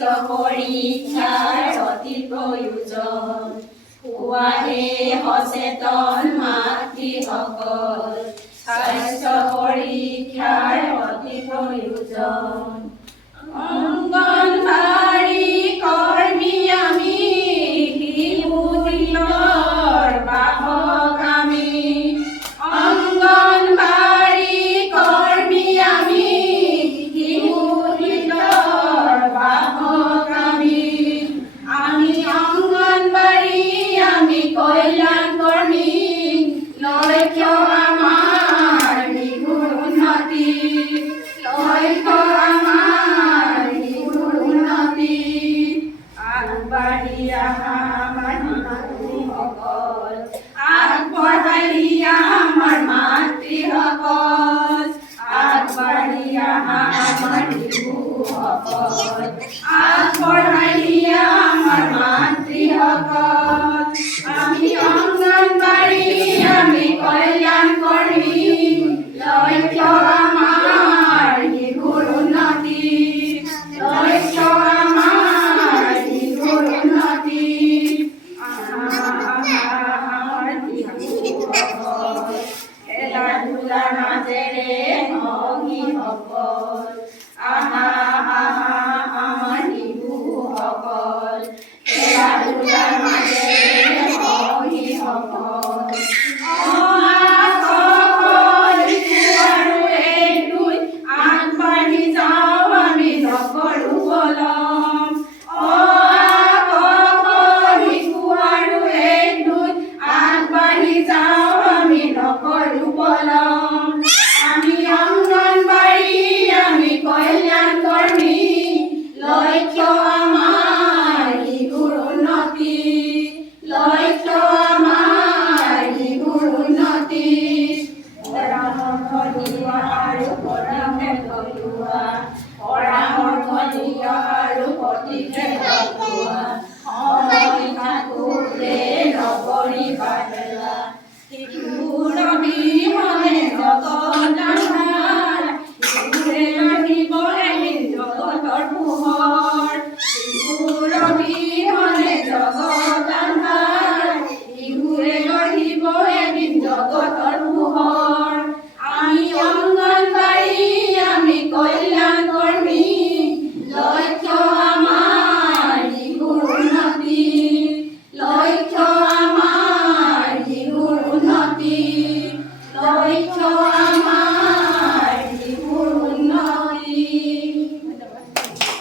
স্বাস্থ্য পৰীক্ষাৰ অতি প্ৰয়োজন। কোৱাহে সচেতন মাতৃসকল, স্বাস্থ্য পৰীক্ষাৰ অতি প্ৰয়োজন। অংগনবাড়ী কৰ্মী আমি, শিশু দিলৰ বাহক আমি। অংগনবাড়ী কৰ্মী আমি, শিশু দিলৰ বাহক আমি। আমি অংগনবাড়ী, আমি কল্যাণ কৰ্মী, লক্ষ্য আমাৰ শিশুৰ উন্নতি, লক্ষ্য আমাৰ শিশুৰ উন্নতি। আগবাঢ়ি আহা আমাৰ মাতৃসকল, আগবঢ়াই আমাৰ মাতৃসকল, আগবাঢ়ি আহা আমাৰ শিশুসকল।